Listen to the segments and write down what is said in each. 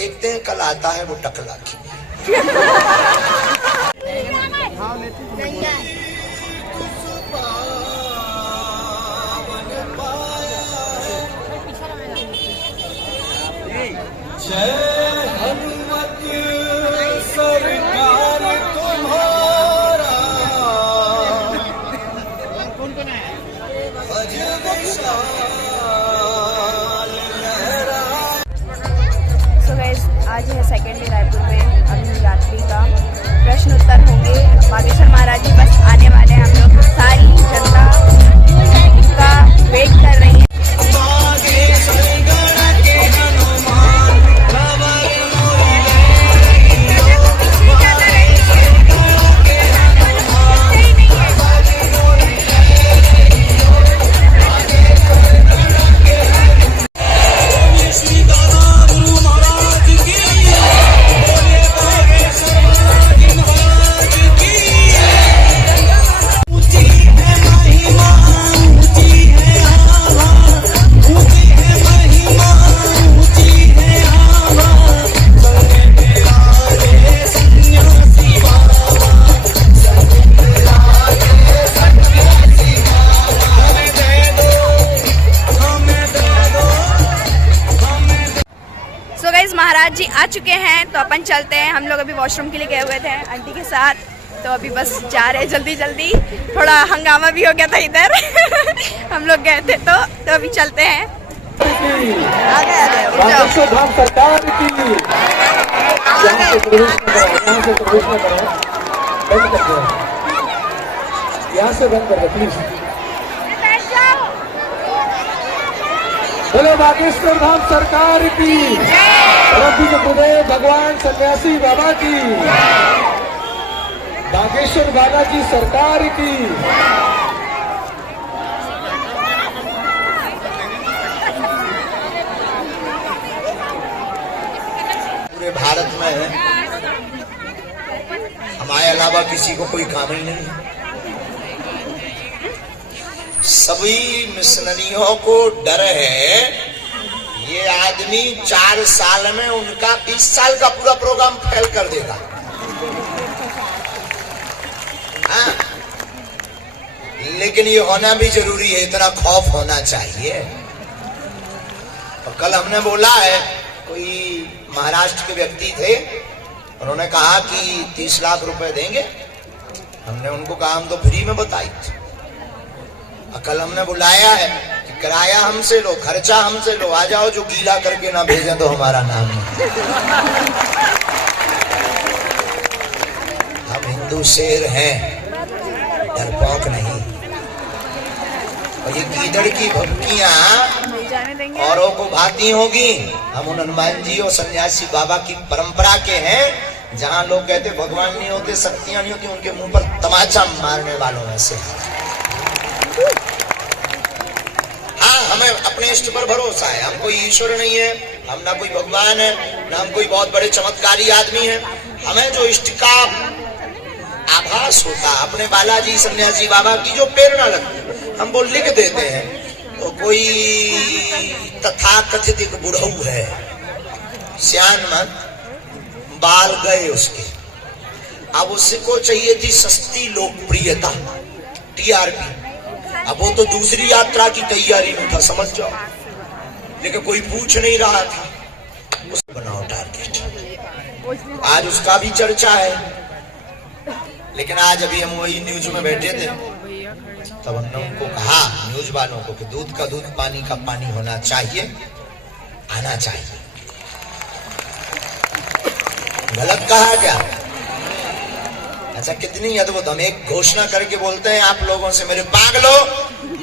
देखते हैं कल आता है वो टकला की। जय हनुमत सरकार तुम्हारा, भज विशाल लहरा। सो गाइस, आज है सेकेंड डे रायपुर में। अभी रात्रि का प्रश्न उत्तर होंगे। बागेश्वर महाराज जी बस आने वाले हैं। हम लोग सारी जनता का वेट कर रही है। महाराज जी आ चुके हैं, तो अपन चलते हैं। हम लोग अभी वॉशरूम के लिए गए हुए थे आंटी के साथ, तो अभी बस जा रहे हैं जल्दी जल्दी। थोड़ा हंगामा भी हो गया था इधर हम लोग गए थे, तो अभी चलते हैं। बागेश्वर धाम सरकार की यहाँ से बंद कर दो प्लीज। बोलो बागेश्वर धाम सरकार की, भगवान सन्यासी बाबा की, बागेश्वर बालाजी सरकार की। पूरे भारत में हमारे अलावा किसी को कोई काम ही नहीं। सभी मिशनरियों को डर है ये आदमी 4 साल में उनका 20 साल का पूरा प्रोग्राम फेल कर देगा। हाँ? लेकिन ये होना भी जरूरी है, इतना खौफ होना चाहिए। और कल हमने बोला है, कोई महाराष्ट्र के व्यक्ति थे, उन्होंने कहा कि 30 लाख रुपए देंगे। हमने उनको कहा हम तो फ्री में बताई। कल हमने बुलाया है कि किराया हमसे लो, खर्चा हमसे लो, आ जाओ, जो गीला करके ना भेजें तो हमारा नाम नहीं। हम हिंदू शेर हैं, डरपोक नहीं। और ये गीदड़ की भक्तियां औरों को भाती होगी। हम उन हनुमान जी और सन्यासी बाबा की परंपरा के हैं, जहां लोग कहते भगवान नहीं होते, शक्तियां नहीं होती, उनके मुंह पर तमाचा मारने वालों में से। हाँ, हमें अपने इष्ट पर भरोसा है। हम कोई ईश्वर नहीं है, हम ना कोई भगवान है, ना हम कोई बहुत बड़े चमत्कारी आदमी है। हमें जो इष्ट का आभास होता, अपने बालाजी सन्यासी बाबा की जो प्रेरणा लगती, हम वो लिख देते हैं। तो कोई तथाकथित एक बुढ़ऊ है, सियान मत, बाल गए उसके। अब उसको चाहिए थी सस्ती लोकप्रियता, टीआरपी। अब वो तो दूसरी यात्रा की तैयारी में था, समझ जाओ। लेकिन कोई पूछ नहीं रहा था, उसको बनाओ टारगेट। आज उसका भी चर्चा है। लेकिन आज अभी हम वही न्यूज में बैठे थे, तब हमने उनको कहा, न्यूज वालों को, कि दूध का दूध, पानी का पानी होना चाहिए, आना चाहिए। गलत कहा क्या? अच्छा, कितनी अद्भुत। हम एक घोषणा करके बोलते हैं आप लोगों से, मेरे पागलो,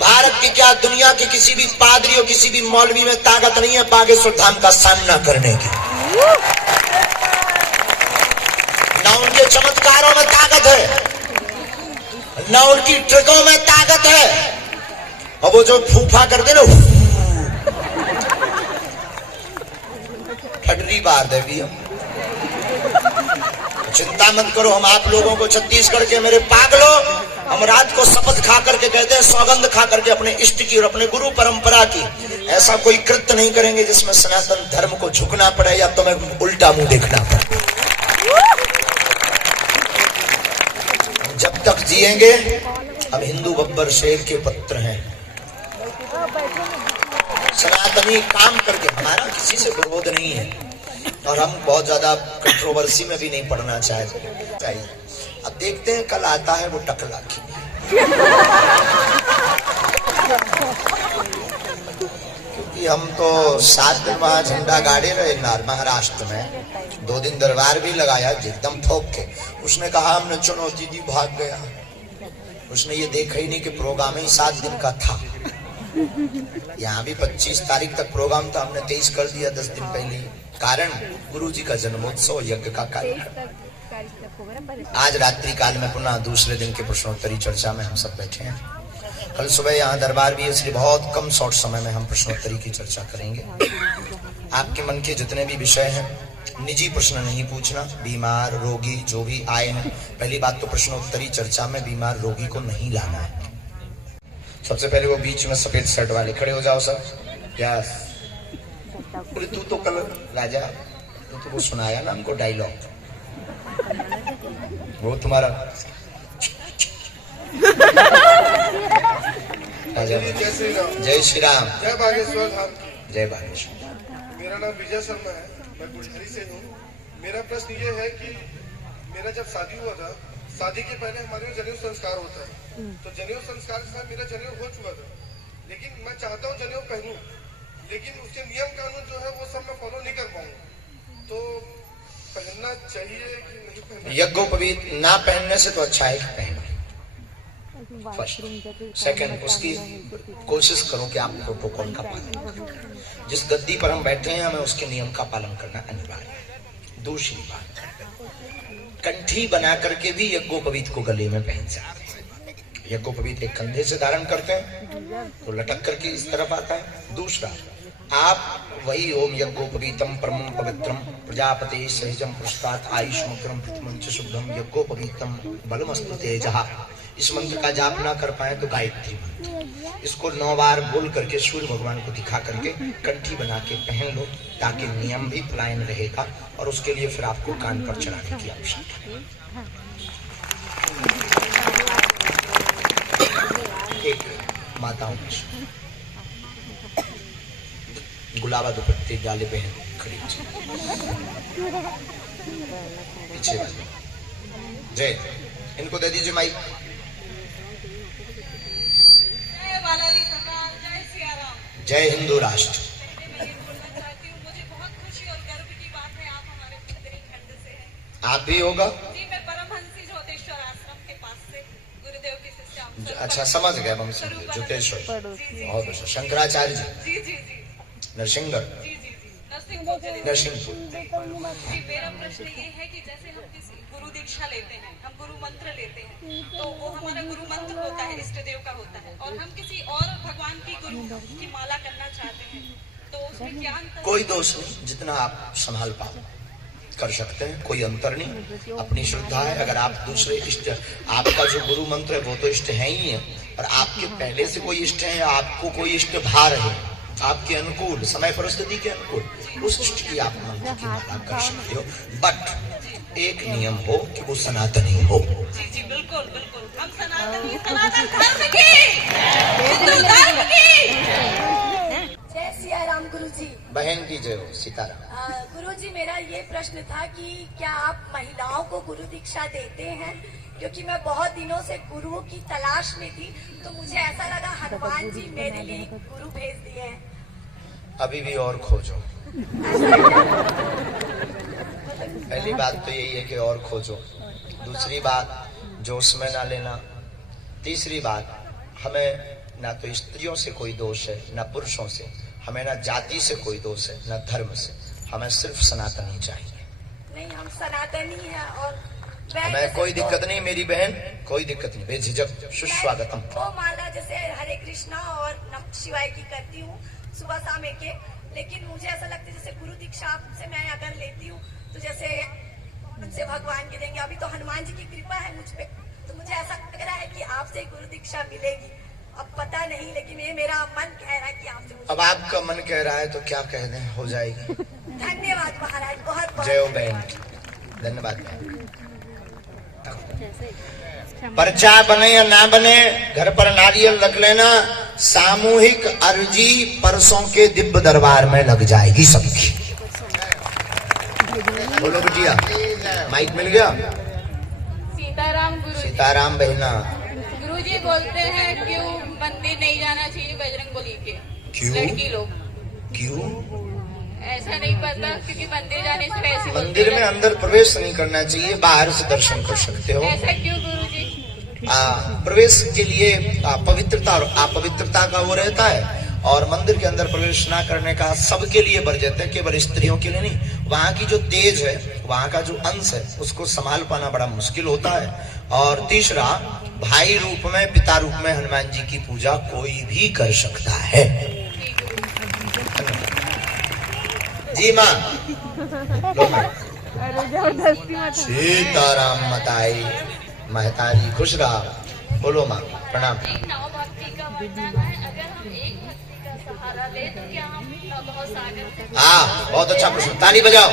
भारत की क्या, दुनिया के किसी भी पादरी और किसी भी मौलवी में ताकत नहीं है बागेश्वर धाम का सामना करने की। ना उनके चमत्कारों में ताकत है, ना उनकी ट्रिकों में ताकत है। और वो जो फूफा करते ना, ठटरी बात है भी। चिंता मत करो, हम आप लोगों को छत्तीसगढ़ के मेरे पागलों हम रात को शपथ खा करके कहते हैं, सौगंध खा करके अपने इष्ट की और अपने गुरु परंपरा की, ऐसा कोई कृत्य नहीं करेंगे जिसमें सनातन धर्म को झुकना पड़े या तुम्हें उल्टा मुंह देखना पड़े। जब तक जिएंगे हम हिंदू बब्बर शेर के पुत्र हैं। सनातनी काम करके, हमारा किसी से विरोध नहीं है और हम बहुत ज्यादा कंट्रोवर्सी में भी नहीं पड़ना चाहिए। अब देखते हैं कल आता है वो टकला की। क्योंकि हम तो 7 दिन वहां झंडा गाड़े रहे महाराष्ट्र में, 2 दिन दरबार भी लगाया एकदम ठोक के। उसने कहा हमने चुनौती दी, भाग गया। उसने ये देखा ही नहीं कि प्रोग्राम ही 7 दिन का था। यहाँ भी 25 तारीख तक प्रोग्राम था, हमने 23 कर दिया 10 दिन पहले। कारण गुरु जी का जन्मोत्सव, यज्ञ का कार्यक्रम। आज रात्रि काल में पुनः दूसरे दिन के प्रश्नोत्तरी चर्चा में हम सब बैठे हैं। कल सुबह यहाँ दरबार भी है, इसलिए बहुत कम शॉर्ट समय में हम प्रश्नोत्तरी की चर्चा करेंगे। आपके मन के जितने भी विषय हैं, निजी प्रश्न नहीं पूछना। बीमार रोगी जो भी आए हैं, पहली बात तो प्रश्नोत्तरी चर्चा में बीमार रोगी को नहीं लाना है। सबसे पहले वो बीच में सफेद शर्ट वाले खड़े हो जाओ सर। यस, तू तो कल राजा तू तो वो सुनाया ना हमको डायलॉग, वो तुम्हारा राजा। जय श्री राम। जय बागेश्वर धाम। जय बागेश्वर। मेरा नाम विजय शर्मा है, मैं गुलझरी से हूँ। मेरा प्रश्न ये है कि मेरा जब शादी हुआ था, शादी के पहले हमारे यहाँ जनेऊ संस्कार होता है। तो जनेऊ संस्कार के साथ मेरा जनेऊ हो चुका था, लेकिन मैं चाहता हूँ जनेऊ पहनूं, लेकिन उसके नियम कानून जो है वो सब मैं फॉलो नहीं कर पाऊंगा। तो पहनना चाहिए कि नहीं पहनना? यज्ञोपवीत ना पहनने से तो अच्छा है कि पहनो। फर्स्ट, सेकंड, उसकी कोशिश करो कि आप प्रोटोकॉल का पालन करो। जिस गद्दी पर हम बैठे हैं हमें उसके नियम का पालन करना अनिवार्य है। दूसरी बात, कंठी बना करके भी यज्ञोपवीत को गले में पहन सकते हैं। यज्ञोपवीत एक कंधे से धारण करते हैं तो लटक करके इस तरफ आता है। दूसरा, आप वही ओम यज्ञोपवीतम परमं पवित्रम प्रजापते सहजम पुष्टात् आयुष्मग्रम प्रथमं च शुद्धम यज्ञोपवीतम बलमस्तु तेजः, इस मंत्र का जाप ना कर पाए तो गायत्री मंत्र, इसको 9 बार बोल करके सूर्य भगवान को दिखा करके कंठी बना के पहन लो, ताकि नियम भी पलायन रहेगा और उसके लिए फिर आपको कान पर चढ़ाने की आवश्यकता है। एक माताओं में गुलाबा दुपट्टे डाले बहन खड़ी पीछे वाले, जय, इनको दे दीजिए माइक। जय हिंदू राष्ट्र। मुझे बहुत खुशी और गर्व की बात है, आप हमारे पुतरी खंड से हैं। आप भी होगा? जी, मैं परमहंसी ज्योतेश्वर आश्रम के पास से गुरुदेव की शिष्या। अच्छा, समझ गए हम। ज्योतेश्वर बहुत अच्छा। शंकराचार्य जी? जी जी जी। नरसिंहगढ़? जी जी जी, नरसिंहपुर। नरसिंहपुर। जी, मेरा प्रश्न ये है कि जैसे हम किसी गुरु दीक्षा लेते हैं, हम गुरु मंत्र लेते हैं, तो वो हमारा गुरु मंत्र होता है, इष्ट देव का होता है, और हम किसी और भगवान की गुरु की माला करना चाहते हैं, तो उसमें क्या अंतर? कोई दोष नहीं, जितना आप संभाल पाओ कर सकते हैं, कोई अंतर नहीं। अपनी श्रद्धा है। अगर आप दूसरे इष्ट, आपका जो गुरु मंत्र है वो तो इष्ट है ही है, और आपके पहले से कोई इष्ट है, आपको कोई इष्ट भार है आपके अनुकूल, समय परिस्थिति के अनुकूल, उस इष्ट की आप मंत्र की माला कर सकते हो। बट एक नियम हो कि वो सनातनी हो। जी जी, बिल्कुल बिल्कुल। हम सनातन धर्म की, हिंदू धर्म की। जय सिया राम गुरु जी। बहन की जय हो, सीताराम। गुरु जी, मेरा ये प्रश्न था कि क्या आप महिलाओं को गुरु दीक्षा देते हैं? क्योंकि मैं बहुत दिनों से गुरुओं की तलाश में थी, तो मुझे ऐसा लगा हनुमान जी मेरे लिए गुरु भेज दिए हैं। अभी भी और खोजो। पहली बात तो यही है कि और खोजो। दूसरी बात, जोश में ना लेना। तीसरी बात, हमें ना तो स्त्रियों से कोई दोष है, ना पुरुषों से, हमें ना जाति से कोई दोष है, ना धर्म से, हमें सिर्फ सनातनी चाहिए। नहीं, हम सनातनी हैं और हमें कोई दिक्कत नहीं मेरी बहन, कोई दिक्कत नहीं, बेझिझक सुस्वागतम। वो माला जैसे हरे कृष्णा और नमः शिवाय की करती हूँ सुबह शाम एक, लेकिन मुझे ऐसा लगता है जैसे गुरु दीक्षा से मैं अगर लेती हूँ तो जैसे उनसे भगवान के देंगे। अभी तो हनुमान जी की कृपा है मुझ पे, तो मुझे ऐसा लग रहा है कि आपसे गुरु दीक्षा मिलेगी। अब पता नहीं, लेकिन ये मेरा मन कह रहा है कि आपसे मुझे। अब आपका मन कह रहा है तो क्या कह दें, हो जाएगी। धन्यवाद महाराज, बहुत बहुत जय हो बहन, धन्यवाद बहन। पर्चा बने या ना बने, घर पर नारियल रख लेना। सामूहिक अर्जी परसों के दिव्य दरबार में लग जाएगी सबकी। बोलो बिटिया, माइक मिल गया। सीताराम गुरु सीताराम बहना। गुरुजी बोलते हैं क्यों मंदिर नहीं जाना चाहिए बजरंगबली के? क्यों? लड़की लोग क्यों? ऐसा नहीं पता, क्योंकि मंदिर जाने से वैसे बोलते मंदिर में हैं। अंदर प्रवेश नहीं करना चाहिए, बाहर से दर्शन कर सकते हो। ऐसा क्यों गुरुजी? प्रवेश के लिए पवित्रता और अपवित्रता का वो रहता है, और मंदिर के अंदर प्रवेश ना करने का सबके लिए वर्जित है, केवल स्त्रियों के लिए नहीं। वहाँ की जो तेज है, वहाँ का जो अंश है, उसको संभाल पाना बड़ा मुश्किल होता है। और तीसरा, भाई रूप में, पिता रूप में हनुमान जी की पूजा कोई भी कर सकता है। जी माँ, लो माँ। सीताराम मताई महतारी खुश रहा। बोलो माँ, प्रणाम। एक नव भक्ति का वरदान है, अगर हम एक भक्ति का सहारा ले तो क्या हम बहुत सागर से। हाँ, बहुत अच्छा प्रश्न, ताली बजाओ।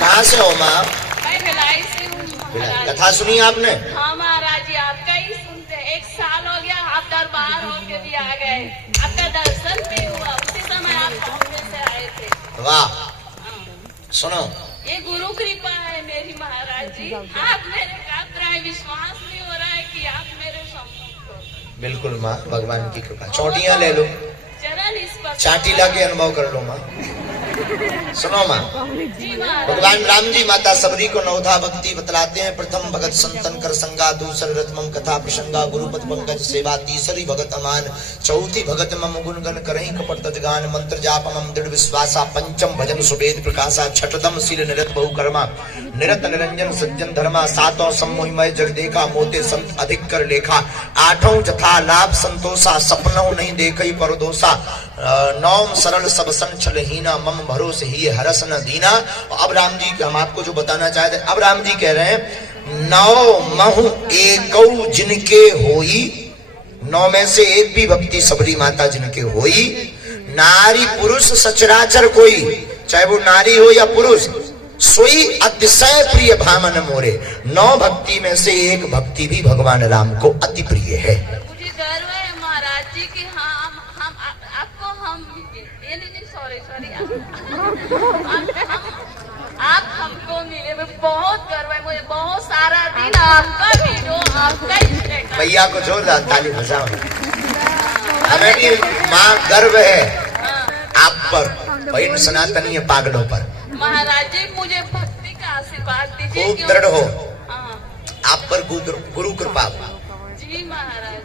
कहाँ से हो माँ? मैं भिलाई से हूँ महाराज। कथा सुनी आपने? हाँ महाराज जी, आपका ही सुनते हैं। 1 साल हो गया, आप दरबार होके भी आ गए, आपका दर्शन भी हुआ, उसी समय आप सामने से आए थे। वाह, सुनो, ये गुरु कृपा है मेरी महाराज जी। आप मेरे गात्र है, विश्वास नहीं हो रहा है कि आप मेरे सम्मुख हो। बिल्कुल माँ, भगवान की कृपा। चौटियां ले लो, जरा निष्पक्ष चाटी ला के अनुभव कर लो माँ। सुनो माँ, जी महाराज। भगवान राम जी माता सबरी को नवधा भक्ति बतलाते हैं। प्रथम भगत संतन कर संगा, दूसरे रत्मम कथा प्रसंगा, गुरुपद पंकज सेवा, तीसरी भगत अमान, चौथी भगत मम गुण गण करहीं कपट तजगान, मंत्र जाप मम दृढ़ विश्वासा, पंचम भजन सुवेद प्रकाशा, छठम शील निरत बहुकर्मा, निरत निरंजन सज्जन धर्मा, सातों सम्मोहिमय जग देखा, मोते संत अधिक कर लेखा, आठों जथा लाभ संतोषा, सपनों नहीं देखई परदोषा, नौम सरल सब संचलहीना, मम भरोसे ही हरस न दीना। अब राम जी, हम आपको जो बताना चाहते हैं, अब राम जी कह रहे हैं, 9 महु एकौ जिनके होई, 9 में से एक भी भक्ति सबरी माता जिनके होई, नारी पुरुष सचराचर कोई, चाहे वो नारी हो या पुरुष, सोई अतिशय प्रिय भामन मोरे। 9 भक्ति में से एक भक्ति भी भगवान राम को अति प्रिय है। मुझे गर्व है महाराज जी कि हम आपको हम ये नहीं सॉरी आप हमको मिले, मैं बहुत गर्व है मुझे। बहुत सारा दिन आपका वीडियो, आपका ही देखा। भैया को जोरदार ताली बजाओ। हमें भी माँ गर्व है आप पर, बहन सनातनीय पागलों पर। महाराज जी मुझे भक्ति का आशीर्वाद दीजिए। खूब दृढ़ हो, हाँ आप पर गुरु कृपा। जी महाराज।